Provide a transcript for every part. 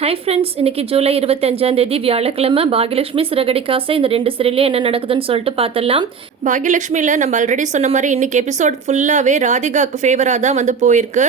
Hi friends இன்னைக்கு ஜூலை இருபத்தஞ்சாம் தேதி வியாழக்கிழமை பாகியலட்சுமி சிறகடிக்காசை இந்த ரெண்டு சிறையிலையும் என்ன நடக்குதுன்னு சொல்லிட்டு பார்த்துடலாம் பாகியலட்சுமியில் நம்ம ஆல்ரெடி சொன்ன மாதிரி இன்னைக்கு எபிசோட் ஃபுல்லாகவே ராதிகாவுக்கு ஃபேவராக தான் வந்து போயிருக்கு.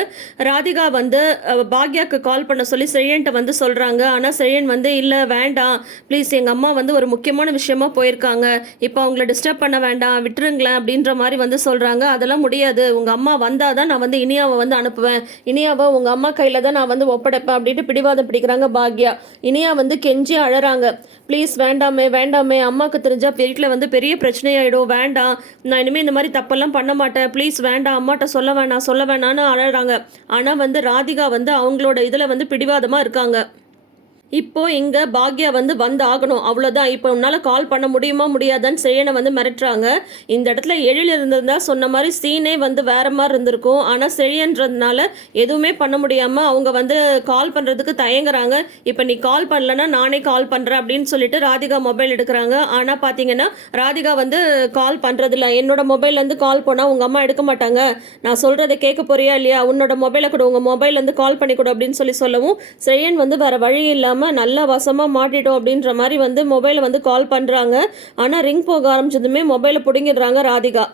ராதிகா வந்து பாக்யாவுக்கு பாக்யாக்கு கால் பண்ண சொல்லி செழியன்ட்ட வந்து சொல்கிறாங்க ஆனால் செழியன் வந்து இல்லை வேண்டாம். ப்ளீஸ் எங்கள் அம்மா வந்து ஒரு முக்கியமான விஷயமா போயிருக்காங்க. இப்போ அவங்கள டிஸ்டர்ப் பண்ண வேண்டாம். விட்டுருங்களேன். அப்படின்ற மாதிரி வந்து சொல்கிறாங்க அதெல்லாம் முடியாது. உங்கள் அம்மா வந்தால் தான் நான் வந்து இனியாவை வந்து அனுப்புவேன். இனியாவை உங்கள் அம்மா கையில் தான் நான் வந்து ஒப்படைப்பேன் அப்படின்ட்டு பிடிவாதம் பிடிக்கிறாங்க. பாக்யா. இனியா வந்து கெஞ்சி அழறாங்க. ப்ளீஸ் வேண்டாமே வேண்டாமே. அம்மாவுக்கு தெரிஞ்சால் வீட்டில் வந்து பெரிய பிரச்சனையாயிடும். வேண்டாம். நான் இனிமேல் இந்த மாதிரி தப்பெல்லாம் பண்ண மாட்டேன். ப்ளீஸ் வேண்டாம். அம்மாட்ட சொல்ல வேணாம் சொல்ல வேணாம்னு அழறாங்க. ஆனால் வந்து ராதிகா வந்து அவங்களோட இதில் வந்து பிடிவாதமாக இருக்காங்க. இப்போ இங்க பாக்யா வந்து வந்து ஆகணும் அவ்வளோதான் இப்போ உன்னால கால் பண்ண முடியுமா முடியாதான்னு செயனை வந்து மிரட்டுறாங்க. இந்த இடத்துல எழில் இருந்திருந்தா சொன்ன மாதிரி சீனே வந்து வேற மாதிரி இருந்திருக்கும். ஆனால் செழியன்றதுனால எதுவுமே பண்ண முடியாம அவங்க வந்து கால் பண்றதுக்கு தயங்குறாங்க. இப்போ நீ கால் பண்ணலன்னா நானே கால் பண்றேன் அப்படின்னு சொல்லிட்டு ராதிகா மொபைல் எடுக்கிறாங்க. ஆனா பாத்தீங்கன்னா ராதிகா வந்து கால் பண்ணுறதில்ல என்னோட மொபைல்ல இருந்து கால் போனால் உங்க அம்மா எடுக்க மாட்டாங்க. நான் சொல்றதை கேட்க போறியா இல்லையா? உன்னோட மொபைலை கூட. உங்க மொபைல்ல இருந்து கால் பண்ணி கொடு அப்படின்னு சொல்லி சொல்லவும் செழியன் வந்து வேற வழி இல்லாம நல்லா வசமா மாட்டிட்டோம் அப்படின்ற மாதிரி வந்து மொபைலை வந்து கால் பண்ணுறாங்க ஆனால் ரிங் போக ஆரம்பிச்சதுமே மொபைலை பிடுங்கிடுறாங்க ராதிகா.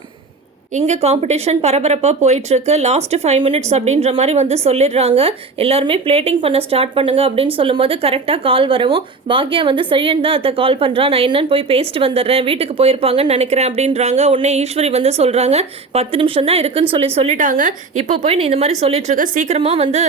இங்கே காம்படிஷன் பரபரப்பாக போயிட்டுருக்கு. லாஸ்ட் ஃபைவ் மினிட்ஸ் அப்படின்ற மாதிரி வந்து சொல்லிடுறாங்க. எல்லாருமே பிளேட்டிங் பண்ண ஸ்டார்ட் பண்ணுங்க அப்படின்னு சொல்லும்போது கரெக்டாக கால் வரவும் பாக்யா வந்து செழியன் தான் அத்தை கால் பண்ணுறான் நான் என்னன்னு போய் பேசிட்டு வந்துடுறேன் வீட்டுக்கு போயிருப்பாங்கன்னு நினைக்கிறேன் அப்படின்றாங்க. உடனே ஈஸ்வரி வந்து சொல்கிறாங்க பத்து நிமிஷம் தான் இருக்குன்னு சொல்லி சொல்லிட்டாங்க. இப்போ போய் நீ இந்த மாதிரி சொல்லிட்டு இருக்க சீக்கிரமாக வந்து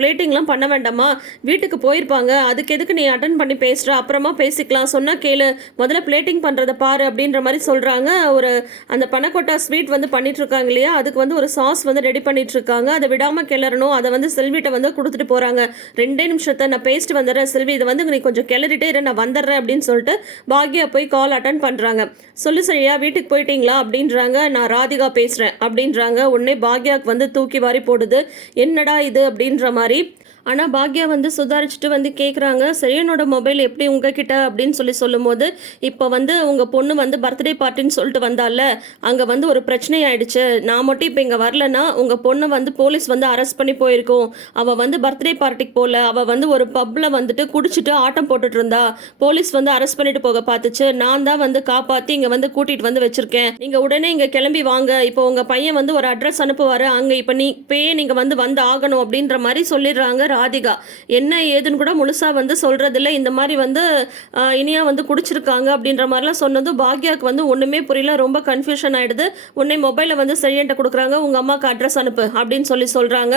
பிளேட்டிங்லாம் பண்ண வேண்டாமா? வீட்டுக்கு போயிருப்பாங்க. அதுக்கு எதுக்கு நீ அட்டன் பண்ணி பேசுகிற அப்புறமா பேசிக்கலாம். சொன்னா கேளு. முதல்ல பிளேட்டிங் பண்ணுறத பாரு அப்படின்ற மாதிரி சொல்கிறாங்க ஒரு அந்த பனக்கொட்டா ஸ்வீட் வந்து வந்து இருக்காங்க இல்லையா? அதுக்கு வந்து ஒரு சாஸ் வந்து ரெடி பண்ணிகிட்ருக்காங்க அதை விடாமல் கிளறணும். அதை வந்து செல்விட்ட வந்து கொடுத்துட்டு போகிறாங்க ரெண்டே நிமிஷத்தை நான் பேசிட்டு வந்துடுறேன். செல்வி இதை வந்து நீ கொஞ்சம் கிளறிட்டே இரு. நான் வந்துடுறேன் அப்படின்னு சொல்லிட்டு பாக்யா போய் கால் அட்டன் பண்ணுறாங்க சொல்லு சரியா வீட்டுக்கு போயிட்டீங்களா அப்படின்றாங்க. நான் ராதிகா பேசுகிறேன் அப்படின்றாங்க. உடனே பாக்யாவுக்கு வந்து தூக்கி வாரி போடுது. என்னடா இது அப்படின்ற மாதிரி ஆனால் பாக்யா வந்து சுதாரிச்சுட்டு வந்து கேட்குறாங்க செரியனோட மொபைல் எப்படி உங்ககிட்ட? அப்படின்னு சொல்லி சொல்லும்போது இப்போ வந்து உங்கள் பொண்ணு வந்து பர்த்டே பார்ட்டின்னு சொல்லிட்டு வந்தால அங்கே வந்து ஒரு பிரச்சனை ஆயிடுச்சு. நான் மட்டும் இப்போ இங்கே வரலன்னா உங்கள் பொண்ணு வந்து போலீஸ் வந்து அரெஸ்ட் பண்ணி போயிருக்கோம். அவள் வந்து பர்த்டே பார்ட்டிக்கு போகல அவள் வந்து ஒரு பப்பில் வந்துட்டு குடிச்சிட்டு ஆட்டம் போட்டுட்டு இருந்தா. போலீஸ் வந்து அரெஸ்ட் பண்ணிட்டு போக பார்த்துச்சு. நான் தான் வந்து காப்பாற்றி இங்கே வந்து கூட்டிகிட்டு வந்து வச்சுருக்கேன். நீங்கள் உடனே இங்கே கிளம்பி வாங்க. இப்போ உங்கள் பையன் வந்து ஒரு அட்ரஸ் அனுப்புவார். அங்கே இப்போ நீ இப்பயே நீங்கள் வந்து வந்து ஆகணும் அப்படின்ற மாதிரி சொல்லிடுறாங்க. ராதிகா. என்ன ஏதுன்னு கூட முழுசாக வந்து சொல்கிறதில்ல இந்த மாதிரி வந்து இனியா வந்து குடிச்சிருக்காங்க அப்படின்ற மாதிரிலாம் சொன்னதும் பாக்யாவுக்கு வந்து ஒன்றுமே புரியல. ரொம்ப கன்ஃபியூஷன் ஆகிடுது உன்னை மொபைலை வந்து செய்யண்ட்டை கொடுக்குறாங்க. உங்கள் அம்மாவுக்கு அட்ரஸ் அனுப்பு அப்படின்னு சொல்லி சொல்கிறாங்க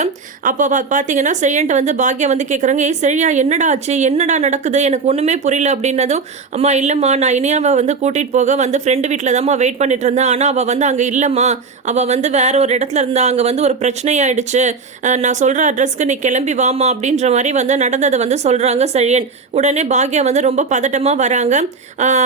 அப்போ பார்த்தீங்கன்னா செழியன்ட்ட வந்து பாக்யா வந்து கேட்குறாங்க ஏய் செழியா என்னடா ஆச்சு? என்னடா நடக்குது? எனக்கு ஒன்றுமே புரியல அப்படின்னதும் அம்மா இல்லைம்மா நான் இனியாவை வந்து கூட்டிகிட்டு போக வந்து ஃப்ரெண்டு வீட்டில் தான்மா வெயிட் பண்ணிட்டு இருந்தேன். ஆனால் அவள் வந்து அங்கே இல்லைம்மா. அவள் வந்து வேற ஒரு இடத்துல இருந்தா அங்கே வந்து ஒரு பிரச்சனையாயிடுச்சு. நான் சொல்கிற அட்ரஸ்க்கு நீ கிளம்பி வாமா அப்படின்ற மாதிரி வந்து நடந்ததை வந்து சொல்கிறாங்க செழியன். உடனே பாக்யா வந்து ரொம்ப பதட்டமாக வராங்க.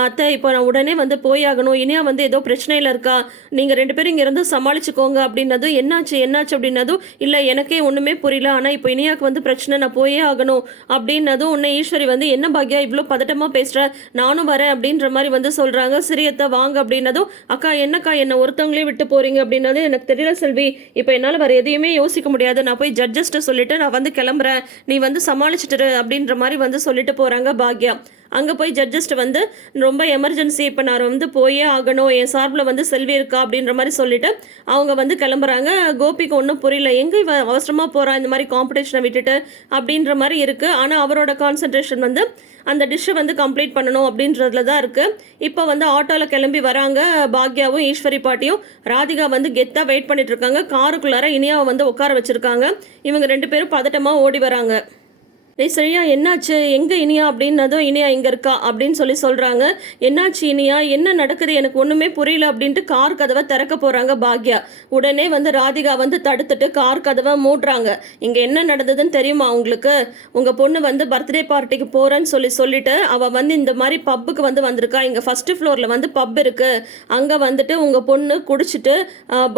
அத்தை இப்போ நான் உடனே வந்து போயாகணும். இனியா வந்து ஏதோ பிரச்சனையில் இருக்கா. நீங்கள் ரெண்டு பேரும் இங்கே இருந்து சமாளிச்சுக்கோங்க அப்படின்னதும் என்னாச்சு என்னாச்சு? அப்படின்னதும் இல்லை எனக்கே ஒன்றுமே புரியல. ஆனால் இப்போ இனியாவுக்கு வந்து பிரச்சனை. நான் போயே ஆகணும். அப்படின்னதும் உன்னை ஈஸ்வரி வந்து என்ன பாக்யா இவ்வளோ பதட்டமாக பேசுகிற நானும் வரேன். அப்படின்ற மாதிரி வந்து சொல்கிறாங்க சிறியத்தை வாங்க. அப்படின்னதும் அக்கா என்னக்கா என்னை ஒருத்தவங்களே விட்டு போகிறீங்க அப்படின்னதும் எனக்கு தெரியல செல்வி. இப்போ என்னால் வேறு எதையுமே யோசிக்க முடியாது. நான் போய் ஜட்ஜஸ்ட்டை சொல்லிட்டு நான் வந்து கிளம்புறேன். நீ வந்து சமாளிச்சுட்டு அப்படின்ற மாதிரி வந்து சொல்லிட்டு போகிறாங்க பாக்யா. அங்கே போய் ஜட்ஜஸ்ட் வந்து ரொம்ப எமர்ஜென்சி இப்போ நான் வந்து போயே ஆகணும். என் சார்பில் வந்து செல்வி இருக்கா? அப்படின்ற மாதிரி சொல்லிவிட்டு அவங்க வந்து கிளம்புறாங்க. கோபிக்கு ஒன்றும் புரியல. எங்கே இவ அவசரமாக போகிறான் இந்த மாதிரி காம்படிஷனை விட்டுட்டு? அப்படின்ற மாதிரி இருக்குது ஆனால் அவரோட கான்சன்ட்ரேஷன் வந்து அந்த டிஷ்ஷை வந்து கம்ப்ளீட் பண்ணணும் அப்படின்றதுல தான் இருக்குது இப்போ வந்து ஆட்டோவில் கிளம்பி வராங்க பாக்யாவும் ஈஸ்வரி பாட்டியும். ராதிகா வந்து கெத்தாக வெயிட் பண்ணிட்டு இருக்காங்க. காருக்குள்ளார இனியாவை வந்து உட்கார வச்சுருக்காங்க. இவங்க ரெண்டு பேரும் பதட்டமாக ஓடி வராங்க. டேய் சரியா என்னாச்சு? எங்கே இனியா? அப்படின்னதும் இனியா இங்கே இருக்கா? அப்படின்னு சொல்லி சொல்கிறாங்க என்னாச்சு இனியா? என்ன நடக்குது? எனக்கு ஒன்றுமே புரியல அப்படின்ட்டு கார் கதவை திறக்க போகிறாங்க பாக்யா. உடனே வந்து ராதிகா வந்து தடுத்துட்டு கார் கதவை மூடுறாங்க. இங்கே என்ன நடந்ததுன்னு தெரியுமா உங்களுக்கு? உங்கள் பொண்ணு வந்து பர்த்டே பார்ட்டிக்கு போகிறேன்னு சொல்லி சொல்லிட்டு அவள் வந்து இந்த மாதிரி பப்புக்கு வந்து வந்திருக்கா. இங்கே ஃபஸ்ட்டு ஃப்ளோரில் வந்து பப் இருக்குது அங்கே வந்துட்டு உங்கள் பொண்ணு குடிச்சிட்டு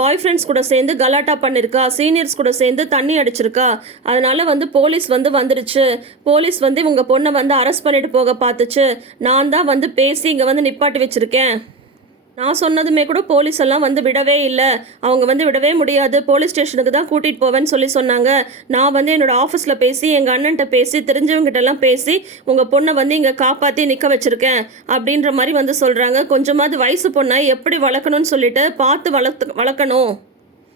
பாய் ஃப்ரெண்ட்ஸ் கூட சேர்ந்து கலாட்டா பண்ணியிருக்கா சீனியர்ஸ் கூட சேர்ந்து தண்ணி அடிச்சிருக்கா. அதனால வந்து போலீஸ் வந்து வந்துடுச்சு போலீஸ் வந்து உங்கள் பொண்ணை வந்து அரெஸ்ட் பண்ணிட்டு போக பார்த்துச்சு. நான் தான் வந்து பேசி இங்கே வந்து நிப்பாட்டி வச்சிருக்கேன். நான் சொன்னதுமே கூட போலீஸ் எல்லாம் வந்து விடவே இல்லை. அவங்க வந்து விடவே முடியாது. போலீஸ் ஸ்டேஷனுக்கு தான் கூட்டிகிட்டு போவேன்னு சொல்லி சொன்னாங்க. நான் வந்து என்னோடய ஆஃபீஸில் பேசி எங்கள் அண்ணன்ட்ட பேசி தெரிஞ்சவங்கிட்டெல்லாம் பேசி உங்கள் பொண்ணை வந்து இங்கே காப்பாற்றி நிற்க வச்சுருக்கேன் அப்படின்ற மாதிரி வந்து சொல்கிறாங்க கொஞ்சமாவது வயசு பொண்ணை எப்படி வளர்க்கணும்னு சொல்லிட்டு பார்த்து வளர்த்து வளர்க்கணும்.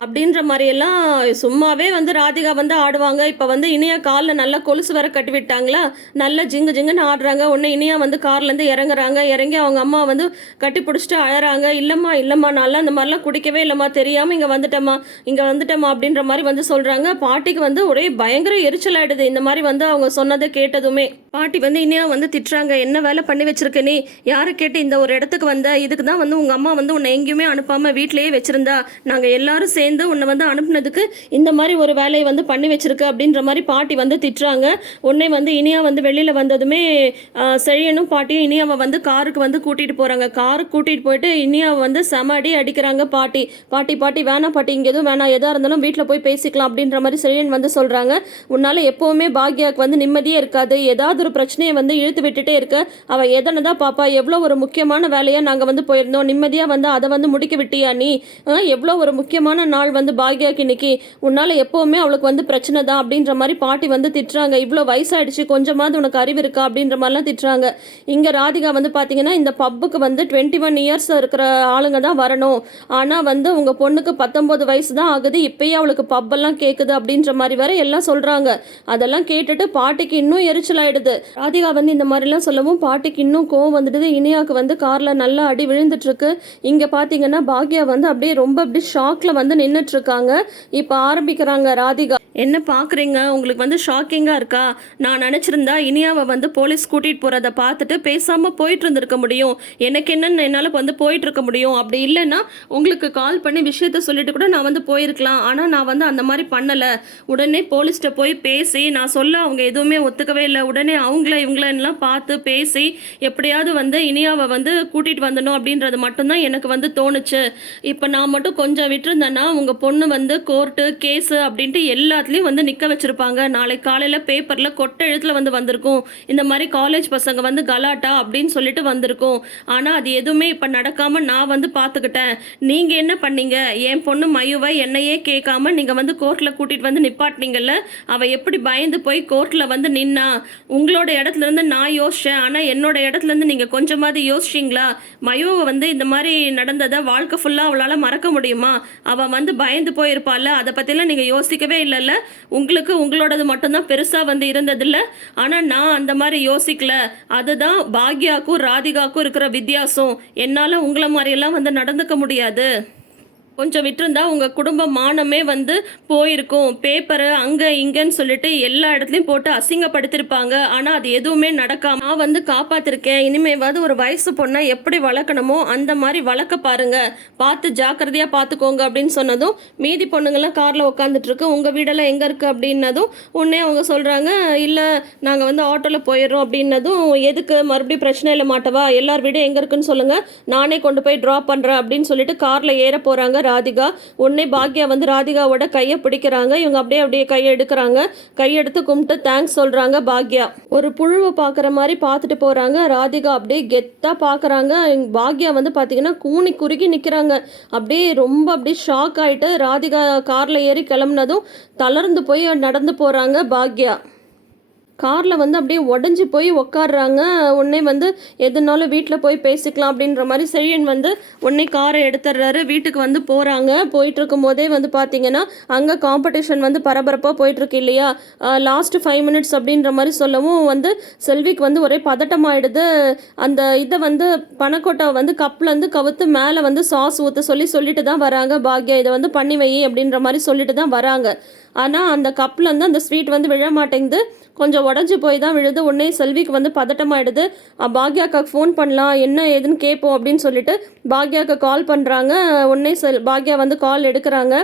அப்படின்ற மாதிரியெல்லாம் சும்மாவே வந்து ராதிகா வந்து ஆடுவாங்க. இப்போ வந்து இனியா காலில் நல்லா கொலுசு வர கட்டி விட்டாங்களா? நல்லா ஜிங்கு ஜிங்குன்னு ஆடுறாங்க. ஒன்று இனியா வந்து கார்லேருந்து இறங்குறாங்க. இறங்கி அவங்க அம்மா வந்து கட்டி பிடிச்சிட்டு அழறாங்க. இல்லைம்மா இல்லைம்மா நல்லா இந்த மாதிரிலாம் குடிக்கவே இல்லைம்மா தெரியாமல் இங்கே வந்துட்டேம்மா இங்கே வந்துட்டேம்மா அப்படின்ற மாதிரி வந்து சொல்கிறாங்க பாட்டிக்கு வந்து ஒரே பயங்கர எரிச்சல் ஆகிடுது இந்த மாதிரி வந்து அவங்க சொன்னதை கேட்டதுமே. பாட்டி வந்து இனியா வந்து திட்டுறாங்க. என்ன வேலை பண்ணி வச்சிருக்க நீ? யாரை கேட்டு இந்த ஒரு இடத்துக்கு வந்த? இதுக்கு தான் வந்து உங்கள் அம்மா வந்து உன்னை எங்கேயுமே அனுப்பாமல் வீட்லேயே வச்சுருந்தா. நாங்கள் எல்லாரும் சேர்ந்து உன்னை வந்து அனுப்புனதுக்கு இந்த மாதிரி ஒரு வேலையை வந்து பண்ணி வச்சிருக்க அப்படின்ற மாதிரி பாட்டி வந்து திட்டுறாங்க. உடனே வந்து இனியா வந்து வெளியில் வந்ததுமே செழியனும் பாட்டியும் இனியாவை வந்து காருக்கு வந்து கூட்டிகிட்டு போகிறாங்க காருக்கு கூட்டிகிட்டு போயிட்டு இனியாவை வந்து செம அடி அடிக்கிறாங்க பாட்டி. பாட்டி பாட்டி வேணாம் பாட்டி இங்கே எதுவும் வேணாம். எதாக இருந்தாலும் வீட்டில் போய் பேசிக்கலாம் அப்படின்ற மாதிரி செழியன் வந்து சொல்கிறாங்க உன்னால் எப்போவுமே பாக்யாவுக்கு வந்து நிம்மதியே இருக்காது. ஏதாவது ஒரு பிரச்சனையை வந்து இழுத்து விட்டுட்டே இருக்க. அவள் எதனை தான் பாப்பா? எவ்வளோ ஒரு முக்கியமான வேலையாக நாங்கள் வந்து போயிருந்தோம். நிம்மதியாக வந்து அதை வந்து முடிக்க விட்டியா நீ? எவ்வளோ ஒரு முக்கியமான நாள் வந்து பாக்யாக்கு இன்னைக்கு உன்னால் எப்போவுமே அவளுக்கு வந்து பிரச்சனை தான் அப்படின்ற மாதிரி பாட்டி வந்து திட்டுறாங்க. இவ்வளோ வயசாயிடுச்சு கொஞ்சமாவது உனக்கு அறிவு இருக்கா அப்படின்ற மாதிரிலாம் திட்டுறாங்க. இங்கே ராதிகா வந்து பார்த்தீங்கன்னா இந்த பப்புக்கு வந்து டுவெண்ட்டி ஒன் இயர்ஸ் இருக்கிற ஆளுங்க தான் வரணும். ஆனால் வந்து உங்கள் பொண்ணுக்கு பத்தொம்போது வயசு தான் ஆகுது. இப்பயே அவளுக்கு பப்பெல்லாம் கேட்குது அப்படின்ற மாதிரி வேற எல்லாம் சொல்கிறாங்க அதெல்லாம் கேட்டுட்டு பாட்டிக்கு இன்னும் எரிச்சல் ஆயிடுது. ராதிகா வந்து இந்த மாதிரிலாம் சொல்லவும் பாட்டிக்கு இன்னும் கோவம் வந்துடுது. இனியாவுக்கு வந்து காரில் நல்லா அடி விழுந்துட்டுருக்கு இங்கே பார்த்தீங்கன்னா பாக்யா வந்து அப்படியே ரொம்ப அப்படியே ஷாக்கில் வந்து நின்றுட்டு இருக்காங்க. இப்போ ஆரம்பிக்கிறாங்க ராதிகா. என்ன பார்க்குறீங்க? உங்களுக்கு வந்து ஷாக்கிங்காக இருக்கா? நான் நினச்சிருந்தா இனியாவை வந்து போலீஸ் கூட்டிகிட்டு போகிறத பார்த்துட்டு பேசாமல் போயிட்டு இருந்திருக்க முடியும். எனக்கு என்னென்னு என்னால் வந்து போயிட்டு இருக்க முடியும். அப்படி இல்லைன்னா உங்களுக்கு கால் பண்ணி விஷயத்த சொல்லிட்டு கூட நான் வந்து போயிருக்கலாம். ஆனால் நான் வந்து அந்த மாதிரி பண்ணலை. உடனே போலீஸ்கிட்ட போய் பேசி நான் சொல்ல அவங்க எதுவுமே ஒத்துக்கவே இல்லை. உடனே அவங்கள இவங்களெல்லாம் பார்த்து பேசி எப்படியாவது வந்து இனியாவை வந்து கூட்டிகிட்டு வந்தணும் அப்படின்றது மட்டும்தான் எனக்கு வந்து தோணுச்சு. இப்போ நான் மட்டும் கொஞ்சம் விட்டுருந்தேன்னா உங்கள் பொண்ணு வந்து கோர்ட்டு கேஸு அப்படின்ட்டு எல்லா எல்லாத்துலேயும் வந்து நிற்க வச்சுருப்பாங்க. நாளைக்கு காலையில் பேப்பரில் கொட்டை எழுத்தில் வந்து வந்திருக்கும். இந்த மாதிரி காலேஜ் பசங்க வந்து கலாட்டா அப்படின்னு சொல்லிட்டு வந்திருக்கும். ஆனால் அது எதுவுமே இப்போ நடக்காமல் நான் வந்து பார்த்துக்கிட்டேன் நீங்கள் என்ன பண்ணீங்க? என் பொண்ணு மயுவை என்னையே கேட்காம நீங்கள் வந்து கோர்ட்டில் கூட்டிகிட்டு வந்து நிப்பாட்டினீங்கல்ல? அவள் எப்படி பயந்து போய் கோர்ட்டில் வந்து நின்னா? உங்களோட இடத்துலேருந்து நான் யோசித்தேன் ஆனால் என்னோட இடத்துல இருந்து நீங்கள் கொஞ்சமாவது யோசிச்சிங்களா? மயுவை வந்து இந்த மாதிரி நடந்ததை வாழ்க்கை ஃபுல்லாக அவளால் மறக்க முடியுமா? அவள் வந்து பயந்து போயிருப்பாள் அதை பற்றிலாம் நீங்கள் யோசிக்கவே இல்லைல்ல? உங்களுக்கு உங்களோடது மட்டும்தான் பெருசாக வந்து இருந்ததில்ல. ஆனால் நான் அந்த மாதிரி யோசிக்கல. அதுதான் பாக்யாக்கும் ராதிகாக்கும் இருக்கிற வித்தியாசம். என்னால் உங்களை மாதிரியெல்லாம் வந்து நடந்துக்க முடியாது. கொஞ்சம் விட்டுருந்தா உங்கள் குடும்ப மானமே வந்து போயிருக்கும். பேப்பரு அங்கே இங்கேன்னு சொல்லிட்டு எல்லா இடத்துலையும் போட்டு அசிங்கப்படுத்திருப்பாங்க. ஆனால் அது எதுவுமே நடக்காம நான் வந்து காப்பாத்திருக்கேன். இனிமேவாவது ஒரு வயசு பொண்ணை எப்படி வளர்க்கணுமோ அந்த மாதிரி வளர்க்க பாருங்க. பார்த்து ஜாக்கிரதையாக பார்த்துக்கோங்க அப்படின்னு சொன்னதும் மீதி பொண்ணுங்கள்லாம் காரில் உட்காந்துட்டு இருக்கு உங்கள் வீடெல்லாம் எங்கே இருக்குது அப்படின்னதும் உடனே அவங்க சொல்கிறாங்க இல்லை நாங்கள் வந்து ஆட்டோவில் போயிடுறோம் அப்படின்னதும் எதுக்கு? மறுபடியும் பிரச்சனை இல்லை மாட்டவா? எல்லார் வீடும் எங்கே இருக்குன்னு சொல்லுங்கள் நானே கொண்டு போய் ட்ராப் பண்ணுறேன் அப்படின்னு சொல்லிட்டு காரில் ஏற போகிறாங்க ராதிகா. உடனே பாக்யா வந்து ராதிகாவோட கையை பிடிக்கிறாங்க. இவங்க அப்படியே அப்படியே கையை எடுக்கிறாங்க. கையெடுத்து கும்பிட்டு தேங்க்ஸ் சொல்கிறாங்க பாக்யா. ஒரு புழுவை பார்க்குற மாதிரி பார்த்துட்டு போகிறாங்க ராதிகா அப்படியே கெத்தாக பார்க்குறாங்க. பாக்யா வந்து பார்த்தீங்கன்னா கூனி குறுகி நிற்கிறாங்க அப்படியே ரொம்ப அப்படியே ஷாக் ஆகிட்டு ராதிகா காரில் ஏறி கிளம்புனதும் தளர்ந்து போய் நடந்து போகிறாங்க பாக்யா. காரில் வந்து அப்படியே உடஞ்சி போய் உக்காடுறாங்க உடனே வந்து எதுனாலும் வீட்டில் போய் பேசிக்கலாம் அப்படின்ற மாதிரி செழியன் வந்து உடனே காரை எடுத்துடுறாரு வீட்டுக்கு வந்து போகிறாங்க போயிட்டு இருக்கும்போதே வந்து பார்த்தீங்கன்னா அங்கே காம்படிஷன் வந்து பரபரப்பாக போயிட்டுருக்கு இல்லையா? லாஸ்ட் ஃபைவ் மினிட்ஸ் அப்படின்ற மாதிரி சொல்லவும் வந்து செல்விக்கு வந்து ஒரே பதட்டமாயிடுது. அந்த இதை வந்து பனக்கோட்டை வந்து கப்லேருந்து கவுத்து மேலே வந்து சாஸ் ஊற்ற சொல்லி சொல்லிட்டு தான் வராங்க. பாக்யா இதை வந்து பண்ணி வை அப்படின்ற மாதிரி சொல்லிட்டு தான் வராங்க. ஆனால் அந்த கப்லேருந்து அந்த ஸ்வீட் வந்து விழ மாட்டேங்குது. கொஞ்சம் உடஞ்சி போய் தான் விழுது. உடனே செல்விக்கு வந்து பதட்டமாயிடுது. பாக்யா பாக்யாக்காக்கு ஃபோன் பண்ணலாம். என்ன ஏதுன்னு கேட்போம் அப்படின்னு சொல்லிட்டு பாக்யாக்கு கால் பண்ணுறாங்க உடனே செல் பாக்யா வந்து கால் எடுக்கிறாங்க.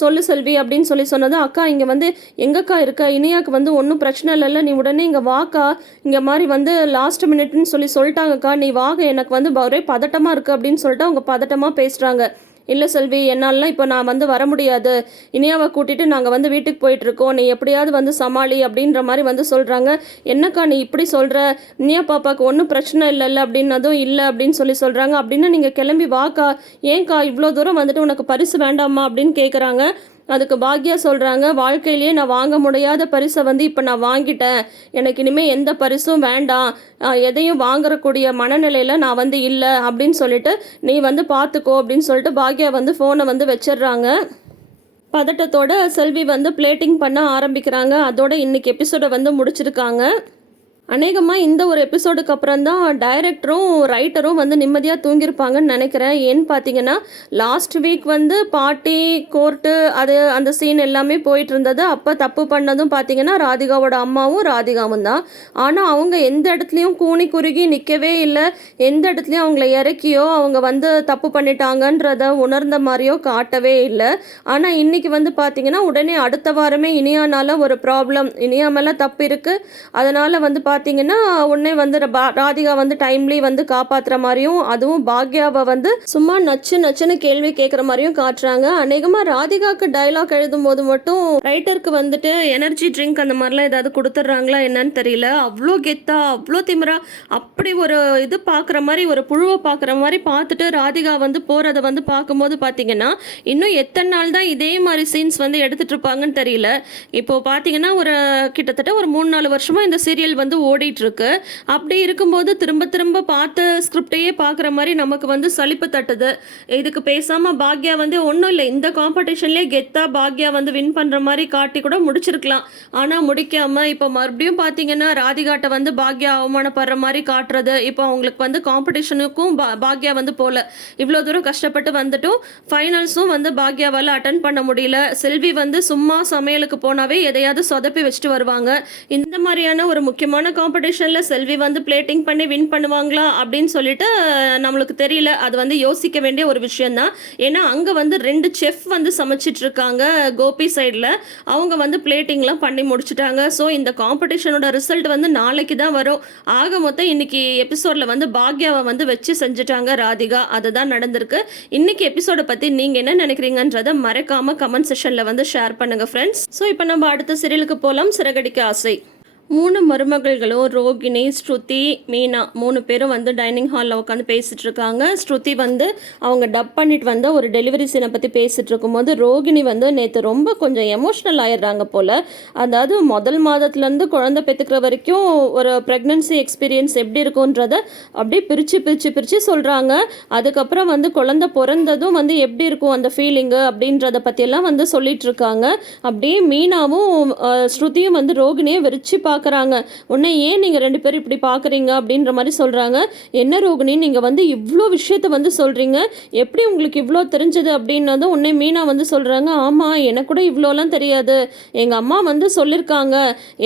சொல்லு செல்வி அப்படின்னு சொல்லி சொன்னது. அக்கா இங்கே வந்து எங்கக்கா இருக்க? இனியாக்கு வந்து ஒன்றும் பிரச்சனை இல்லைல்ல. நீ உடனே இங்கே வாக்கா. இங்கே மாதிரி வந்து லாஸ்ட் மினிட்னு சொல்லி சொல்லிட்டாங்கக்கா. நீ வாக எனக்கு வந்து ஒரே பதட்டமாக இருக்குது அப்படின்னு சொல்லிட்டு அவங்க பதட்டமாக பேசுகிறாங்க இல்லை செல்வி என்னாலலாம் இப்போ நான் வந்து வர முடியாது. இனியாவை கூட்டிகிட்டு நாங்கள் வந்து வீட்டுக்கு போயிட்டுருக்கோம். நீ எப்படியாவது வந்து சமாளி அப்படின்ற மாதிரி வந்து சொல்கிறாங்க என்னக்கா நீ இப்படி சொல்கிற இனியா பாப்பாவுக்கு ஒன்றும் பிரச்சனை இல்லைல்ல அப்படின்னதும் இல்லை அப்படின்னு சொல்லி சொல்கிறாங்க அப்படின்னா நீங்கள் கிளம்பி வாக்கா. ஏன்க்கா இவ்வளோ தூரம் வந்துட்டு உனக்கு பரிசு வேண்டாமா அப்படின்னு கேட்குறாங்க அதுக்கு பாக்யா சொல்கிறாங்க வாழ்க்கையிலேயே நான் வாங்க முடியாத பரிசை வந்து இப்போ நான் வாங்கிட்டேன். எனக்கு இனிமேல் எந்த பரிசும் வேண்டாம். எதையும் வாங்குறக்கூடிய மனநிலையில் நான் வந்து இல்லை. அப்படின்னு சொல்லிட்டு நீ வந்து பார்த்துக்கோ அப்படின்னு சொல்லிட்டு பாக்யா வந்து ஃபோனை வந்து வச்சிடுறாங்க. பதட்டத்தோட செல்வி வந்து பிளேட்டிங் பண்ண ஆரம்பிக்கிறாங்க. அதோட இன்னைக்கு எபிசோடை வந்து முடிச்சிருக்காங்க. அநேகமாக இந்த ஒரு எபிசோடுக்கு அப்புறம் தான் டைரக்டரும் ரைட்டரும் வந்து நிம்மதியாக தூங்கியிருப்பாங்கன்னு நினைக்கிறேன். ஏன்னு பார்த்தீங்கன்னா லாஸ்ட் வீக் வந்து பாட்டி கோர்ட்டு அது அந்த சீன் எல்லாமே போயிட்டு இருந்தது. அப்போ தப்பு பண்ணதும் பார்த்தீங்கன்னா ராதிகாவோட அம்மாவும் ராதிகாவும் தான். ஆனால் அவங்க எந்த இடத்துலையும் கூனி குறுகி நிற்கவே இல்லை. எந்த இடத்துலையும் அவங்கள இறக்கியோ அவங்க வந்து தப்பு பண்ணிட்டாங்கன்றத உணர்ந்த மாதிரியோ காட்டவே இல்லை. ஆனால் இன்றைக்கி வந்து பார்த்தீங்கன்னா உடனே அடுத்த வாரமே இனியானால ஒரு ப்ராப்ளம் இனியா மேலே தப்பு இருக்குது அதனால் வந்து பார்த்து பார்த்தீங்கன்னா உடனே வந்து ரா- ராதிகா வந்து டைம்லி வந்து காப்பாற்றுற மாதிரியும் அதுவும் பாக்யாவை வந்து சும்மா நச்சு நச்சுன்னு கேள்வி கேட்குற மாதிரியும் காட்டுறாங்க. அநேகமாக ராதிகாவுக்கு டைலாக் எழுதும் போது மட்டும் ரைட்டருக்கு வந்துட்டு எனர்ஜி ட்ரிங்க் அந்த மாதிரிலாம் ஏதாவது கொடுத்துட்றாங்களா என்னன்னு தெரியல. அவ்வளோ கெத்தா அவ்வளோ திமிரா அப்படி ஒரு இது பார்க்குற மாதிரி ஒரு புழுவை பார்க்குற மாதிரி பார்த்துட்டு ராதிகா வந்து போகிறத வந்து பார்க்கும்போது பார்த்தீங்கன்னா இன்னும் எத்தனை நாள் தான் இதே மாதிரி சீன்ஸ் வந்து எடுத்துகிட்டு இருப்பாங்கன்னு தெரியல. இப்போ பார்த்தீங்கன்னா ஒரு கிட்டத்தட்ட ஒரு மூணு நாலு வருஷமாக இந்த சீரியல் வந்து ஓடிட்டுருக்கு. அப்படி இருக்கும்போது திரும்ப திரும்ப பார்த்த ஸ்கிரிப்டையே பார்க்குற மாதிரி நமக்கு வந்து சலிப்பு தட்டுது. இதுக்கு பேசாமல் பாக்யா வந்து ஒன்றும் இல்லை. இந்த காம்படிஷன்லேயே கெத்தா பாக்யா வந்து வின் பண்ணுற மாதிரி காட்டி கூட முடிச்சிருக்கலாம். ஆனால் முடிக்காமல் இப்போ மறுபடியும் பார்த்தீங்கன்னா ராதிகாட்டை வந்து பாக்யா அவமானப்படுற மாதிரி காட்டுறது. இப்போ அவங்களுக்கு வந்து காம்படிஷனுக்கும் பா பாக்யா வந்து போகல இவ்வளோ தூரம் கஷ்டப்பட்டு வந்துட்டும். ஃபைனல்ஸும் வந்து பாக்யாவால் அட்டன் பண்ண முடியல. செல்வி வந்து சும்மா சமையலுக்கு போனாவே எதையாவது சொதப்பி வச்சுட்டு வருவாங்க. இந்த மாதிரியான ஒரு முக்கியமான காம்படிஷனில் செல்வி வந்து பிளேட்டிங் பண்ணி வின் பண்ணுவாங்களா அப்படின்னு சொல்லிட்டு நம்மளுக்கு தெரியல. அது வந்து யோசிக்க வேண்டிய ஒரு விஷயந்தான் ஏன்னா அங்கே வந்து ரெண்டு செஃப் வந்து சமைச்சிட்டு இருக்காங்க கோபி சைடில் அவங்க வந்து பிளேட்டிங்லாம் பண்ணி முடிச்சுட்டாங்க. ஸோ இந்த காம்படிஷனோட ரிசல்ட் வந்து நாளைக்கு தான் வரும். ஆக மொத்தம் இன்னைக்கு எபிசோடில் வந்து பாக்யாவை வந்து வச்சு செஞ்சுட்டாங்க ராதிகா. அதுதான் நடந்திருக்கு. இன்னைக்கு எபிசோட பற்றி நீங்கள் என்ன நினைக்கிறீங்கன்றதை மறக்காமல் கமெண்ட் செஷனில் வந்து ஷேர் பண்ணுங்கள் ஃப்ரெண்ட்ஸ் ஸோ இப்போ நம்ம அடுத்த சீரியலுக்கு போகலாம் சிறகடிக்க ஆசை. மூணு மருமகள்களும் ரோகிணி ஸ்ருதி மீனா மூணு பேரும் வந்து டைனிங் ஹாலில் உட்காந்து பேசிகிட்ருக்காங்க இருக்காங்க. ஸ்ருதி வந்து அவங்க டப் பண்ணிட்டு வந்த ஒரு டெலிவரி சீனை பற்றி பேசிகிட்டு இருக்கும்போது ரோகிணி வந்து நேற்று ரொம்ப கொஞ்சம் எமோஷ்னல் ஆயிடுறாங்க போல். அதாவது முதல் மாதத்துலேருந்து குழந்தை பெற்றுக்கிற வரைக்கும் ஒரு ப்ரெக்னன்சி எக்ஸ்பீரியன்ஸ் எப்படி இருக்குன்றத அப்படியே பிரித்து பிரித்து பிரித்து சொல்கிறாங்க அதுக்கப்புறம் வந்து குழந்தை பிறந்ததும் வந்து எப்படி இருக்கும் அந்த ஃபீலிங்கு அப்படின்றத பற்றியெல்லாம் வந்து சொல்லிகிட்ருக்காங்க அப்படியே மீனாவும் ஸ்ருதியும் வந்து ரோகிணியை விரிச்சு பார்க்குறாங்க. உன்னை ஏன் நீங்கள் ரெண்டு பேரும் இப்படி பார்க்குறீங்க அப்படின்ற மாதிரி சொல்கிறாங்க என்ன ரோகிணி நீங்கள் வந்து இவ்வளோ விஷயத்த வந்து சொல்கிறீங்க எப்படி உங்களுக்கு இவ்வளோ தெரிஞ்சது அப்படின்னதும் உன்னை மீனா வந்து சொல்கிறாங்க ஆமாம் எனக்கு கூட இவ்வளோலாம் தெரியாது. எங்கள் அம்மா வந்து சொல்லியிருக்காங்க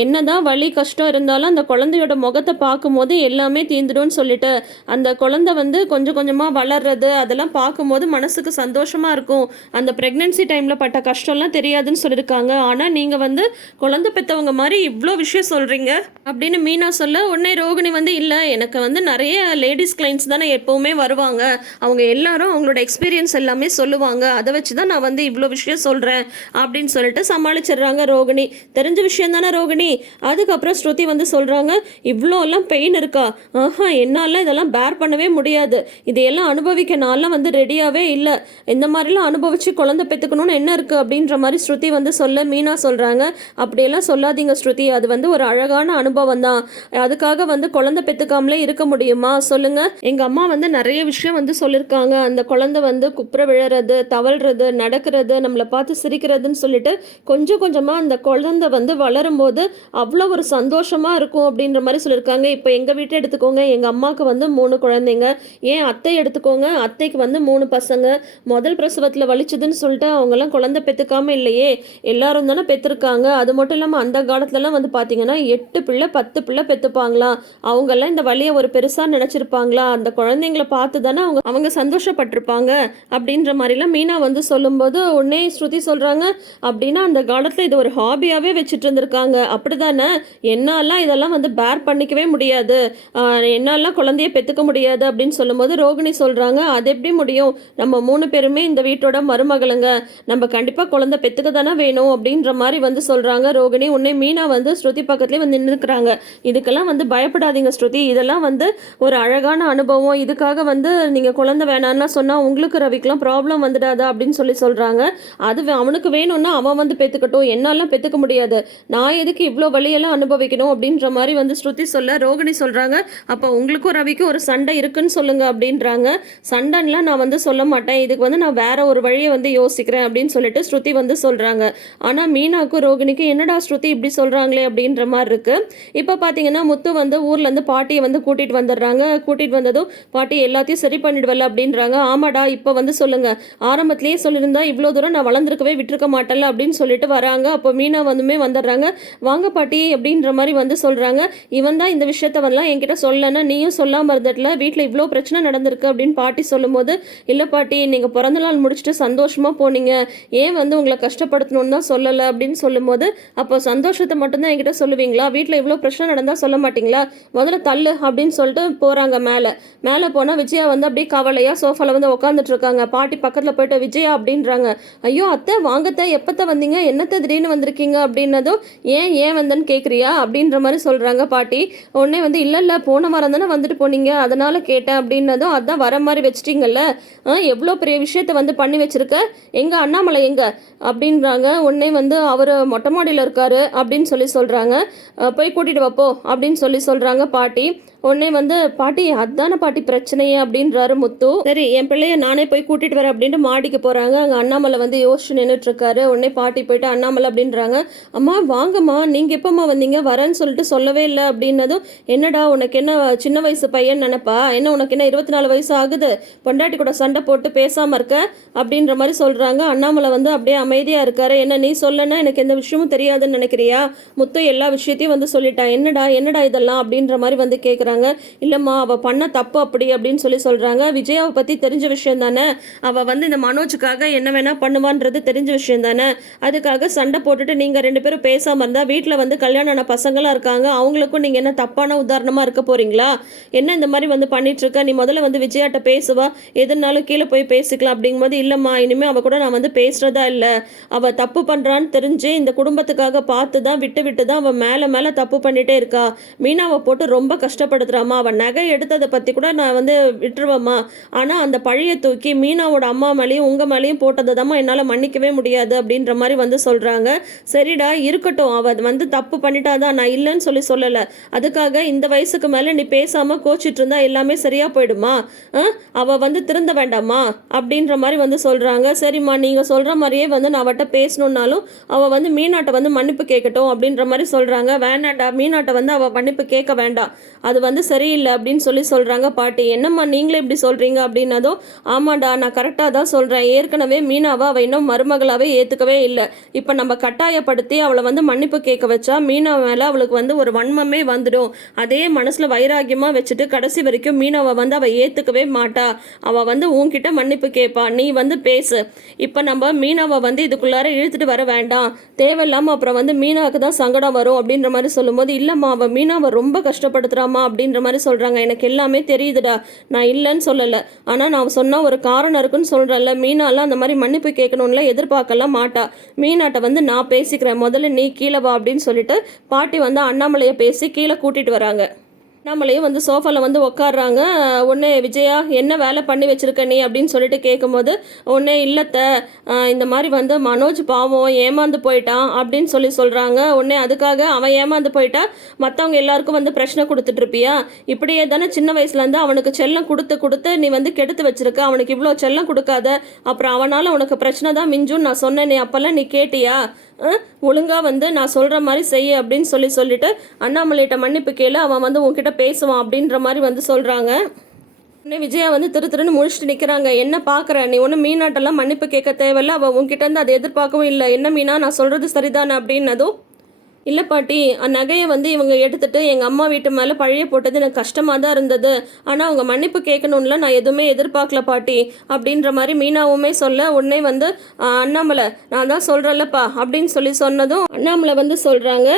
என்ன தான் வலி கஷ்டம் இருந்தாலும் அந்த குழந்தையோட முகத்தை பார்க்கும்போது எல்லாமே தீந்துடும்னு சொல்லிட்டு. அந்த குழந்தை வந்து கொஞ்சம் கொஞ்சமாக வளர்றது அதெல்லாம் பார்க்கும்போது மனசுக்கு சந்தோஷமாக இருக்கும். அந்த ப்ரெக்னென்சி டைமில் பட்ட கஷ்டம்லாம் தெரியாதுன்னு சொல்லியிருக்காங்க ஆனால் நீங்கள் வந்து குழந்தை பெற்றவங்க மாதிரி இவ்வளோ விஷயம் சொல்கிறீங்க அப்படின்னு மீனா சொல்ல உடனே ரோகிணி வந்து இல்லை எனக்கு வந்து நிறைய லேடிஸ் கிளைண்ட்ஸ் தானே எப்போவுமே வருவாங்க. அவங்க எல்லாரும் அவங்களோட எக்ஸ்பீரியன்ஸ் எல்லாமே சொல்லுவாங்க. அதை வச்சு தான் நான் வந்து இவ்வளோ விஷயம் சொல்கிறேன் அப்படின்னு சொல்லிட்டு சமாளிச்சிடுறாங்க ரோகிணி. தெரிஞ்ச விஷயம் தானே ரோகிணி? அதுக்கப்புறம் ஸ்ருதி வந்து சொல்கிறாங்க இவ்வளோலாம் பெயின் இருக்கா? ஆஹா என்னால் இதெல்லாம் பேர் பண்ணவே முடியாது. இதையெல்லாம் அனுபவிக்க நான்லாம் வந்து ரெடியாகவே இல்லை. இந்த மாதிரிலாம் அனுபவிச்சு குழந்தை பெற்றுக்கணும்னு என்ன இருக்குது அப்படின்ற மாதிரி ஸ்ருதி வந்து சொல்ல மீனா சொல்கிறாங்க அப்படியெல்லாம் சொல்லாதீங்க ஸ்ருதி. அது வந்து ஒரு அழகான அனுபவம் தான். அதுக்காக வந்து குழந்தை பெற்றுக்காமலே இருக்க முடியுமா? சொல்லுங்க. எங்கள் அம்மா வந்து நிறைய விஷயம் வந்து சொல்லியிருக்காங்க அந்த குழந்தை வந்து குப்புற விழறது தவழ்றது நடக்கிறது நம்மளை பார்த்து சிரிக்கிறதுன்னு சொல்லிட்டு கொஞ்சம் கொஞ்சமாக அந்த குழந்தை வந்து வளரும்போது அவ்வளோ ஒரு சந்தோஷமாக இருக்கும் அப்படின்ற மாதிரி சொல்லியிருக்காங்க இப்போ எங்கள் வீட்டை எடுத்துக்கோங்க. எங்கள் அம்மாவுக்கு வந்து மூணு குழந்தைங்க. ஏன் அத்தை எடுத்துக்கோங்க? அத்தைக்கு வந்து மூணு பசங்க. முதல் பிரசவத்தில் வலிச்சதுன்னு சொல்லிட்டு அவங்கெல்லாம் குழந்தை பெற்றுக்காமல் இல்லையே. எல்லாரும் தானே பெற்றிருக்காங்க அது மட்டும் இல்லாமல் அந்த காலத்துலலாம் வந்து பார்த்தீங்கன்னா தான் எட்டு பிள்ளை பத்து பிள்ளை பெற்றுப்பாங்களாம் அவங்கெல்லாம் இந்த வழியை ஒரு பெருசாக நினச்சிருப்பாங்களா அந்த குழந்தைங்கள பார்த்து தானே அவங்க அவங்க சந்தோஷப்பட்டிருப்பாங்க அப்படின்ற மாதிரிலாம் மீனா வந்து சொல்லும்போது உடனே ஸ்ருதி சொல்கிறாங்க அப்படின்னா அந்த காலத்தில் இது ஒரு ஹாபியாகவே வச்சுட்டு இருந்திருக்காங்க. அப்படி தானே என்னாலாம் இதெல்லாம் வந்து பேர் பண்ணிக்கவே முடியாது. ஆஹ் என்னாலாம் குழந்தைய பெற்றுக்க முடியாது. அப்படின்னு சொல்லும்போது ரோகிணி சொல்கிறாங்க அது எப்படி முடியும்? நம்ம மூணு பேருமே இந்த வீட்டோட மருமகளுங்க. நம்ம கண்டிப்பாக குழந்தை பெற்றுக்க தானே வேணும்? அப்படின்ற மாதிரி வந்து சொல்கிறாங்க ரோகிணி. உன்னை மீனா வந்து ஸ்ருதி பக்கத்துலேயே வந்து நின்றுக்கிறாங்க இதுக்கெல்லாம் வந்து பயப்படாதீங்க ஸ்ருதி. இதெல்லாம் வந்து ஒரு அழகான அனுபவம். இதுக்காக வந்து நீங்கள் குழந்தை வேணான்னா சொன்னால் உங்களுக்கு ரவிக்கெலாம் ப்ராப்ளம் வந்துடாதா அப்படின்னு சொல்லி சொல்கிறாங்க அது வே- அவனுக்கு வேணும்னா அவன் வந்து பெற்றுக்கட்டும் என்னாலாம் பெற்றுக்க முடியாது. நான் எதுக்கு இவ்வளோ வழியெல்லாம் அனுபவிக்கணும் அப்படின்ற மாதிரி வந்து ஸ்ருதி சொல்ல ரோகிணி சொல்கிறாங்க அப்போ உங்களுக்கும் ரவிக்கும் ஒரு சண்டை இருக்குன்னு சொல்லுங்கள் அப்படின்றாங்க. சண்டைன்லாம் நான் வந்து சொல்ல மாட்டேன். இதுக்கு வந்து நான் வேற ஒரு வழியை வந்து யோசிக்கிறேன் அப்படின்னு சொல்லிட்டு ஸ்ருதி வந்து சொல்கிறாங்க ஆனால் மீனாக்கும் ரோகிணிக்கும் என்னடா ஸ்ருதி இப்படி சொல்கிறாங்களே அப்படின்ற மாதிரி இருக்கு இப்போ பார்த்தீங்கன்னா முத்து வந்து ஊர்லேருந்து பாட்டியை வந்து கூட்டிகிட்டு வந்துடுறாங்க. கூட்டிகிட்டு வந்ததும் பாட்டி எல்லாத்தையும் சரி பண்ணிடுவல அப்படின்றாங்க. ஆமாடா இப்போ வந்து சொல்லுங்க. ஆரம்பத்திலேயே சொல்லியிருந்தா இவ்வளோ தூரம் நான் வளர்ந்துருக்கவே விட்டுருக்க மாட்டேன்ல அப்படின்னு சொல்லிட்டு வராங்க. அப்போ மீனா வந்துமே வந்துடுறாங்க. வாங்க பாட்டி அப்படின்ற மாதிரி வந்து சொல்கிறாங்க இவன் தான் இந்த விஷயத்த வரலாம் என்கிட்ட சொல்லலைன்னா நீயும் சொல்லாமல் இருந்துட்டல வீட்டில் இவ்வளோ பிரச்சனை நடந்திருக்கு அப்படின்னு பாட்டி சொல்லும்போது இல்லை பாட்டி நீங்கள் பிறந்த நாள் முடிச்சுட்டு சந்தோஷமாக போனீங்க. ஏன் வந்து உங்களை கஷ்டப்படுத்தணும்னு தான் சொல்லலை? அப்படின்னு சொல்லும்போது அப்போ சந்தோஷத்தை மட்டும்தான் என்கிட்ட சொல்லுவீங்களா வீட்டில் இவ்வளோ பிரச்சனை நடந்தால் சொல்ல மாட்டீங்களா? முதல்ல தள்ளு அப்படின்னு சொல்லிட்டு போகிறாங்க மேலே. மேலே போனால் விஜயா வந்து அப்படியே கவலையாக சோஃபாவில் வந்து உட்காந்துட்டு இருக்காங்க. பாட்டி பக்கத்தில் போயிட்டு விஜயா அப்படின்றாங்க. ஐயோ அத்தை வாங்கத்தை எப்பத்த வந்தீங்க? என்னத்தை திடீர்னு வந்திருக்கீங்க? அப்படின்னதும் ஏன் ஏன் வந்தேன்னு கேட்குறியா அப்படின்ற மாதிரி சொல்கிறாங்க பாட்டி. உடனே வந்து இல்லை இல்லை போன வாரம் தானே வந்துட்டு போனீங்க. அதனால் கேட்டேன். அப்படின்னதும் அதான் வர மாதிரி வச்சிட்டிங்கல்ல. ஆ எவ்வளோ பெரிய விஷயத்த வந்து பண்ணி வச்சுருக்க? எங்கள் அண்ணாமலை எங்கே? அப்படின்றாங்க. உடனே வந்து அவர் மொட்டை மாடியில் இருக்காரு. அப்படின்னு சொல்லி சொல்கிறாங்க போய் கூட்டிகிட்டு வைப்போ அப்படின்னு சொல்லி சொல்கிறாங்க பாட்டி. உடனே வந்து பாட்டி அதான பாட்டி பிரச்சனையே? அப்படின்றாரு முத்து. சரி என் பிள்ளைய நானே போய் கூட்டிட்டு வரேன் அப்படின்ட்டு மாடிக்கு போறாங்க. அங்க அண்ணாமலை வந்து யோசிச்சு நின்றுட்டு இருக்காரு உடனே பாட்டி போயிட்டு அண்ணாமலை அப்படின்றாங்க. அம்மா வாங்கம்மா. நீங்க எப்பம்மா வந்தீங்க? வரேன்னு சொல்லிட்டு சொல்லவே இல்லை அப்படின்னதும் என்னடா உனக்கு என்ன சின்ன வயசு பையன் நினைப்பா? என்ன உனக்கு என்ன இருபத்தி நாலு வயசு ஆகுது? பொண்டாட்டி கூட சண்டை போட்டு பேசாம இருக்க? அப்படின்ற மாதிரி சொல்றாங்க. அண்ணாமலை வந்து அப்படியே அமைதியா இருக்காரு. என்ன நீ சொல்லனா? எனக்கு எந்த விஷயமும் தெரியாதுன்னு நினைக்கிறியா? முத்து எல்லா விஷயத்தையும் வந்து சொல்லிட்டான் என்னடா என்னடா இதெல்லாம்? அப்படின்ற மாதிரி வந்து கேட்குறாங்க இல்லைம்மா அவள் பண்ண தப்பு அப்படி அப்படின்னு சொல்லி சொல்கிறாங்க விஜயாவை பற்றி தெரிஞ்ச விஷயம் தானே? அவள் வந்து இந்த மனோஜுக்காக என்ன வேணால் பண்ணுவான்றது தெரிஞ்ச விஷயம் தானே? அதுக்காக சண்டை போட்டுட்டு நீங்கள் ரெண்டு பேரும் பேசாமல் இருந்தால் வீட்டில் வந்து கல்யாணம் ஆன பசங்களாம் இருக்காங்க. அவங்களுக்கும் நீங்கள் என்ன தப்பான உதாரணமாக இருக்க போகிறீங்களா என்ன இந்த மாதிரி வந்து பண்ணிட்டு இருக்க நீ முதல்ல வந்து விஜயாட்ட பேசுவா. எதுனாலும் கீழே போய் பேசிக்கலாம் அப்படிங்கும்போது இல்லைம்மா இனிமேல் அவள் கூட நான் வந்து பேசுகிறதா இல்லை. அவள் தப்பு பண்ணுறான்னு தெரிஞ்சு இந்த குடும்பத்துக்காக பார்த்து தான் விட்டு விட்டு தான் அவள் மேலே மேலே தப்பு பண்ணிகிட்டே இருக்கா. மீனாவை போட்டு ரொம்ப கஷ்டப்படுத்துறாம்மா அவன் நகை எடுத்ததை பற்றி கூட நான் வந்து விட்டுருவேம்மா. ஆனால் அந்த பழியை தூக்கி மீனாவோட அம்மா மேலேயும் உங்கள் மேலேயும் போட்டதை தாம்மா என்னால் மன்னிக்கவே முடியாது அப்படின்ற மாதிரி வந்து சொல்கிறாங்க சரிடா இருக்கட்டும். அவள் வந்து தப்பு பண்ணிட்டாதான் நான் இல்லைன்னு சொல்லி சொல்லலை. அதுக்காக இந்த வயசுக்கு மேலே நீ பேசாமல் கோச்சிட்டு இருந்தா எல்லாமே சரியாக போயிடுமா? அவள் வந்து திருந்த வேண்டாமா? அப்படின்ற மாதிரி வந்து சொல்கிறாங்க சரிம்மா நீங்கள் சொல்கிற மாதிரியே வந்து நான் அவட்ட பேசணுன்னாலும் அவள் வந்து மீனாட்டை வந்து மன்னிப்பு கேட்கட்டும் அப்படின்ற மாதிரி சொல்கிறாங்க வேணாண்டா மீனாட்டை வந்து அவள் மன்னிப்பு கேட்க வேண்டாம். அது வந்து வந்து சரியில்லை அப்படின்னு சொல்லி சொல்கிறாங்க பாட்டி. என்னம்மா நீங்களே இப்படி சொல்கிறீங்க அப்படின்னதும் ஆமாடா நான் கரெக்டாக தான் சொல்கிறேன் ஏற்கனவே மீனாவை அவள் இன்னும் மருமகளாகவே ஏற்றுக்கவே இல்லை. இப்போ நம்ம கட்டாயப்படுத்தி அவளை வந்து மன்னிப்பு கேட்க வச்சா மீனா மேலே அவளுக்கு வந்து ஒரு வன்மமே வந்துடும். அதே மனசில் வைராகியமாக வச்சுட்டு கடைசி வரைக்கும் மீனாவை வந்து அவள் ஏற்றுக்கவே மாட்டா. அவள் வந்து உன்கிட்ட மன்னிப்பு கேட்பா. நீ வந்து பேசு. இப்போ நம்ம மீனாவை வந்து இதுக்குள்ளார இழுத்துட்டு வர வேண்டாம். தேவையில்லாமல் அப்புறம் வந்து மீனாவுக்கு தான் சங்கடம் வரும் அப்படின்ற மாதிரி சொல்லும்போது இல்லைம்மா அவள் மீனாவை ரொம்ப கஷ்டப்படுத்துகிறாமா அப்படின்ற மாதிரி சொல்கிறாங்க எனக்கு எல்லாமே தெரியுதுடா. நான் இல்லைன்னு சொல்லலை. ஆனால் நான் சொன்ன ஒரு காரணம் இருக்குன்னு சொல்கிறேன்ல மீனாலாம் அந்த மாதிரி மன்னிப்பு கேட்கணும்ல எதிர்பார்க்கலாம் மாட்டா. மீனாட்ட வந்து நான் பேசிக்கிறேன். முதல்ல நீ கீழே வா அப்படின்னு சொல்லிட்டு பாட்டி வந்து அண்ணாமலையை பேசி கீழே கூட்டிகிட்டு வராங்க. நம்மளையும் வந்து சோஃபாவில் வந்து உட்காடுறாங்க உடனே விஜயா என்ன வேலை பண்ணி வச்சுருக்க நீ அப்படின்னு சொல்லிட்டு கேட்கும்போது உடனே இல்லத்த இந்த மாதிரி வந்து மனோஜ் பாவம் ஏமாந்து போயிட்டான் அப்படின்னு சொல்லி சொல்கிறாங்க உடனே அதுக்காக அவன் ஏமாந்து போயிட்டா மற்றவங்க எல்லாருக்கும் வந்து பிரச்சனை கொடுத்துட்ருப்பியா இப்படியே தானே சின்ன வயசுலேருந்து அவனுக்கு செல்லம் கொடுத்து கொடுத்து நீ வந்து கெடுத்து வச்சிருக்க. அவனுக்கு இவ்வளோ செல்லம் கொடுக்காத. அப்புறம் அவனால் உனக்கு பிரச்சனை தான் மிஞ்சும் நான் சொன்னேன் நீ அப்போல்லாம் நீ கேட்டியா? ஒழுங்காக வந்து நான் சொல்கிற மாதிரி செய்ய அப்படின்னு சொல்லி சொல்லிட்டு அண்ணாமலையிட்ட மன்னிப்பு கேளு அவன் வந்து உன்கிட்ட பேசுவான் அப்படின்ற மாதிரி வந்து சொல்கிறாங்க உடனே விஜயா வந்து திரு திருன்னு முழிச்சிட்டு நிற்கிறாங்க என்ன பார்க்குற நீ ஒன்றும் மீனாட்டெல்லாம் மன்னிப்பு கேட்க தேவையில்ல. அவள் உன்கிட்ட இருந்து அதை எதிர்பார்க்கவும் இல்லை. என்ன மீனா? நான் சொல்கிறது சரிதானே? அப்படின்னதும் இல்லை பாட்டி நகையை வந்து இவங்க எடுத்துட்டு எங்கள் அம்மா வீட்டு மேலே பழைய போட்டது எனக்கு கஷ்டமாக தான் இருந்தது. ஆனால் அவங்க மன்னிப்பு கேட்கணும்ல நான் எதுவுமே எதிர்பார்க்கல பாட்டி. அப்படின்ற மாதிரி மீனாவுமே சொல்ல உடனே வந்து அண்ணாமலை நான் தான் சொல்கிறேன்லப்பா அப்படின்னு சொல்லி சொன்னதும் அண்ணாமலை வந்து சொல்கிறாங்க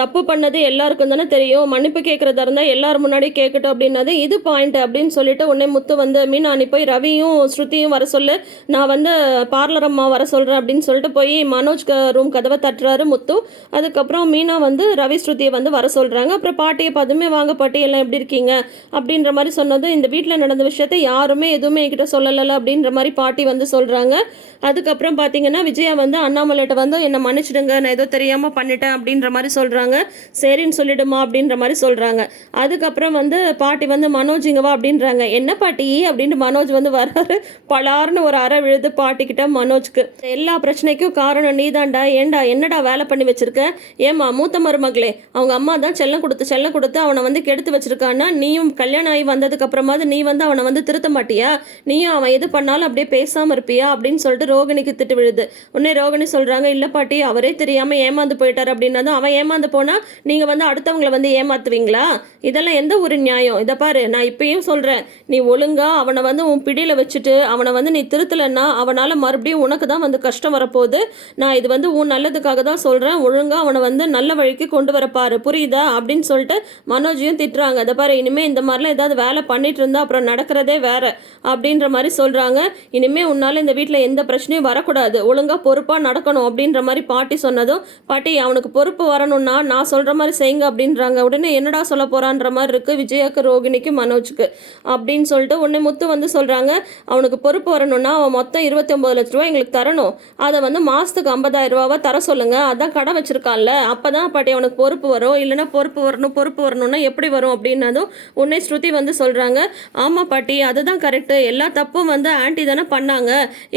தப்பு பண்ணது எல்லாருக்கும் தானே தெரியும். மன்னிப்பு கேட்குறதா இருந்தால் எல்லாரும் முன்னாடி கேட்கட்டும் அப்படின்னது இது பாயிண்ட் அப்படின்னு சொல்லிட்டு உடனே முத்து வந்து மீனா போய் ரவியும் ஸ்ருதியும் வர சொல்லு. நான் வந்து பார்லர் அம்மா வர சொல்கிறேன் அப்படின்னு சொல்லிட்டு போய் மனோஜ் ரூம் கதவை தட்டுறாரு முத்து. அதுக்கப்புறம் மீனா வந்து ரவி ஸ்ருதியை வந்து வர சொல்கிறாங்க அப்புறம் பாட்டியை பதுமே வாங்க பாட்டி எல்லாம் எப்படி இருக்கீங்க? அப்படின்ற மாதிரி சொன்னதும் இந்த வீட்டில் நடந்த விஷயத்தை யாருமே எதுவுமே என்கிட்ட சொல்லலை அப்படின்ற மாதிரி பாட்டி வந்து சொல்கிறாங்க அதுக்கப்புறம் பார்த்தீங்கன்னா விஜயா வந்து அண்ணாமலைகிட்ட வந்து என்னை மன்னிச்சிடுங்க நான் ஏதோ தெரியாமல் பண்ணிட்டேன் அப்படின்ற மாதிரி சொல்கிறாங்க சரின்னு சொல்லிடுமா அப்படின்ற மாதிரி சொல்கிறாங்க அதுக்கப்புறம் வந்து பாட்டி வந்து மனோஜ் இங்கவா அப்படின்றாங்க. என்ன பாட்டி? அப்படின்னு மனோஜ் வந்து வராரு. பலார்னு ஒரு அறை விழுது பாட்டிக்கிட்ட மனோஜ்க்கு. எல்லா பிரச்சனைக்கும் காரணம் நீதான்டா. ஏன்டா என்னடா வேலை பண்ணி வச்சிருக்க? ஏம்மா மூத்த மருமகளே அவங்க அம்மா தான் செல்லம் கொடுத்து செல்லம் கொடுத்து அவனை வந்து கெடுத்து வச்சிருக்கான்னா நீயும் கல்யாணம் ஆகி வந்ததுக்கு அப்புறமாவது நீ வந்து அவனை வந்து திருத்த மாட்டியா? நீயும் அவன் எது பண்ணாலும் அப்படியே பேசாமல் இருப்பியா? அப்படின்னு சொல்லிட்டு ரோகிணிக்கு திட்டு விழுது. உடனே ரோகிணி சொல்கிறாங்க இல்லை பாட்டி அவரே தெரியாமல் ஏமாந்து போயிட்டார். அப்படின்னா அவன் ஏமாந்து போனால் நீங்கள் வந்து அடுத்தவங்களை வந்து ஏமாத்துவீங்களா? இதெல்லாம் எந்த ஒரு நியாயம்? இதை பாரு நான் இப்பயும் சொல்கிறேன் நீ ஒழுங்கா அவனை வந்து உன் பிடியில் வச்சுட்டு அவனை வந்து நீ திருத்தலைன்னா அவனால் மறுபடியும் உனக்கு தான் வந்து கஷ்டம் வரப்போகுது. நான் இது வந்து உன் நல்லதுக்காக தான் சொல்கிறேன் ஒழுங்காக அவனை வந்து வந்து நல்ல வழிக்கு கொண்டு வர புரியுதா? அப்படின்னு சொல்லிட்டு மனோஜையும் திட்டுறாங்க. அதை பாரு இனிமே இந்த மாதிரிலாம் ஏதாவது வேலை பண்ணிட்டு இருந்தா அப்புறம் நடக்கிறதே வேற அப்படின்ற மாதிரி சொல்கிறாங்க இனிமே உன்னால் இந்த வீட்டில் எந்த பிரச்சனையும் வரக்கூடாது. ஒழுங்காக பொறுப்பாக நடக்கணும் அப்படின்ற மாதிரி பாட்டி சொன்னதும் பாட்டி அவனுக்கு பொறுப்பு வரணும்னா நான் சொல்கிற மாதிரி செய்யுங்க அப்படின்றாங்க. உடனே என்னடா சொல்ல போகிறான்ற மாதிரி இருக்குது விஜயாக்கு ரோகிணிக்கு மனோஜுக்கு அப்படின்னு சொல்லிட்டு உடனே முத்து வந்து சொல்கிறாங்க அவனுக்கு பொறுப்பு வரணும்னா அவன் மொத்தம் இருபத்தி ஒம்பது லட்ச ரூபா எங்களுக்கு தரணும். அதை வந்து மாதத்துக்கு ஐம்பதாயிரம் ரூபாவை தர சொல்லுங்கள் அதான் கடை வச்சுருக்கான்ல. அப்பதான் பாட்டி அவனுக்கு பொறுப்பு வரும். இல்லைன்னா பொறுப்பு வரணும் பொறுப்பு வரணும்னா எப்படி வரும் அப்படின்னதும் உன்னை ஸ்ருதி வந்து சொல்றாங்க. ஆமா பாட்டி அதுதான் கரெக்டு எல்லா தப்பும் வந்து ஆன்ட்டி தானே பண்ணாங்க.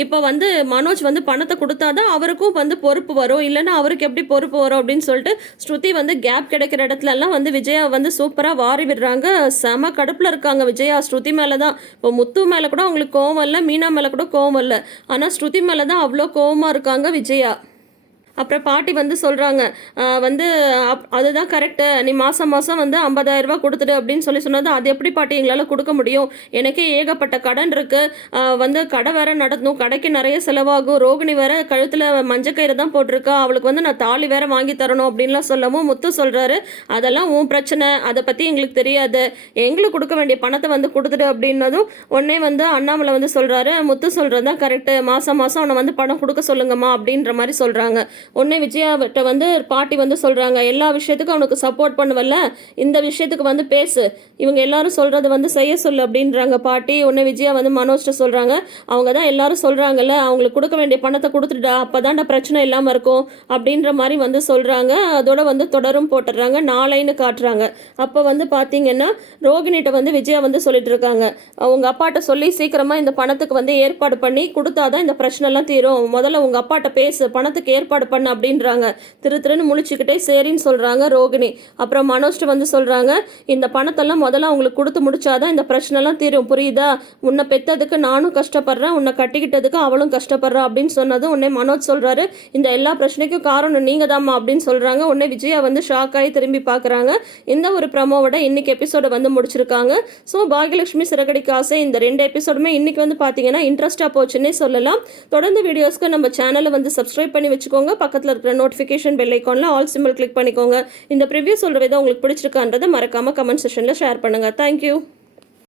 இப்போ வந்து மனோஜ் வந்து பணத்தை கொடுத்தாதான் அவருக்கும் வந்து பொறுப்பு வரும். இல்லைன்னா அவருக்கு எப்படி பொறுப்பு வரும் அப்படின்னு சொல்லிட்டு ஸ்ருதி வந்து கேப் கிடைக்கிற இடத்துல எல்லாம் வந்து விஜயா வந்து சூப்பராக வாரி விடுறாங்க. செம கடுப்பில் இருக்காங்க விஜயா. ஸ்ருதி மேலே தான் இப்போ முத்து மேலே கூட அவங்களுக்கு கோவம் இல்லை மீனா மேலே கூட கோவம் இல்லை. ஆனால் ஸ்ருதி மேலே தான் அவ்வளோ கோவமாக இருக்காங்க விஜயா. அப்புறம் பாட்டி வந்து சொல்கிறாங்க வந்து அப் அதுதான் கரெக்டு நீ மாதம் மாதம் வந்து ஐம்பதாயிரரூபா கொடுத்துடு அப்படின்னு சொல்லி சொன்னது. அது எப்படி பாட்டி எங்களால் கொடுக்க முடியும்? எனக்கே ஏகப்பட்ட கடன் இருக்குது வந்து கடை வேற நடத்தணும். கடைக்கு நிறைய செலவாகும். ரோகிணி வேற கழுத்தில் மஞ்சக்கயிறு தான் போட்டிருக்கா. அவளுக்கு வந்து நான் தாலி வேற வாங்கி தரணும் அப்படின்லாம் சொல்லவும் முத்து சொல்கிறாரு அதெல்லாம் உன் பிரச்சனை. அதை பற்றி எங்களுக்கு தெரியாது. எங்களுக்கு கொடுக்க வேண்டிய பணத்தை வந்து கொடுத்துடு அப்படின்னதும் உடனே வந்து அண்ணாமலை வந்து சொல்கிறாரு முத்து சொல்கிறது தான் கரெக்டு மாதம் மாதம் அவனை வந்து பணம் கொடுக்க சொல்லுங்கம்மா அப்படின்ற மாதிரி சொல்கிறாங்க உடனே விஜயாவிட்ட வந்து பாட்டி வந்து சொல்கிறாங்க எல்லா விஷயத்துக்கும் அவனுக்கு சப்போர்ட் பண்ணுவல்ல. இந்த விஷயத்துக்கு வந்து பேசு. இவங்க எல்லாரும் சொல்கிறத வந்து செய்ய சொல்லு அப்படின்றாங்க பாட்டி. உடனே விஜயா வந்து மனோஜ்ட்ட சொல்கிறாங்க அவங்க தான் எல்லாரும் சொல்கிறாங்கல்ல அவங்களுக்கு கொடுக்க வேண்டிய பணத்தை கொடுத்துட்டா அப்போ பிரச்சனை இல்லாமல் இருக்கும் அப்படின்ற மாதிரி வந்து சொல்கிறாங்க அதோட வந்து தொடரும் போட்டுடுறாங்க. நாளைன்னு காட்டுறாங்க. அப்போ வந்து பார்த்தீங்கன்னா ரோகிணிகிட்ட வந்து விஜயா வந்து சொல்லிட்டு இருக்காங்க. அவங்க அப்பாட்ட சொல்லி சீக்கிரமாக இந்த பணத்துக்கு வந்து ஏற்பாடு பண்ணி கொடுத்தாதான் இந்த பிரச்சனைலாம் தீரும். முதல்ல உங்கள் அப்பாட்ட பேசு. பணத்துக்கு ஏற்பாடு பண்ணி. அப்படின்றாங்க. திரு திருன்னு முழிச்சுக்கிட்டே சரின்னு சொல்கிறாங்க ரோகிணி. அப்புறம் மனோஜ்ட்ட வந்து சொல்கிறாங்க இந்த பணத்தெல்லாம் முதல்ல அவங்களுக்கு கொடுத்து முடிச்சாதான் இந்த பிரச்சனைலாம் தீரும். புரியுதா? உன்னை பெத்ததுக்கு நானும் கஷ்டப்படுறேன் உன்னை கட்டிக்கிட்டதுக்கு அவளும் கஷ்டப்படுறா அப்படின்னு சொன்னது உடனே மனோஜ் சொல்கிறாரு இந்த எல்லா பிரச்சனைக்கும் காரணம் நீங்கள் தாம்மா அப்படின்னு சொல்கிறாங்க உடனே விஜயா வந்து ஷாக் ஆகி திரும்பி பார்க்குறாங்க இந்த ஒரு ப்ரமோவோட இன்னைக்கு எபிசோடை வந்து முடிச்சிருக்காங்க. ஸோ பாகியலட்சுமி சிறகடிக்கு ஆசை. இந்த ரெண்டு எபிசோடுமே இன்னைக்கு வந்து பார்த்தீங்கன்னா இன்ட்ரெஸ்ட்டாக போச்சுன்னே சொல்லலாம். தொடர்ந்து வீடியோஸ்க்கு நம்ம சேனலை வந்து சப்ஸ்கிரைப் பண்ணி வச்சுக்கோங்க. பக்கத்தில் இருக்கிற நோட்டிஃபிகேஷன் பெல் ஐக்கானில் ஆல் சிம்பிள் கிளிக் பண்ணிக்கோங்க. இந்த ப்ரிவியூ சொல்கிற விதம் உங்களுக்கு பிடிச்சிருக்கான்றதை மறக்காமல் கமெண்ட் செஷனில் ஷேர் பண்ணுங்கள் தேங்க்யூ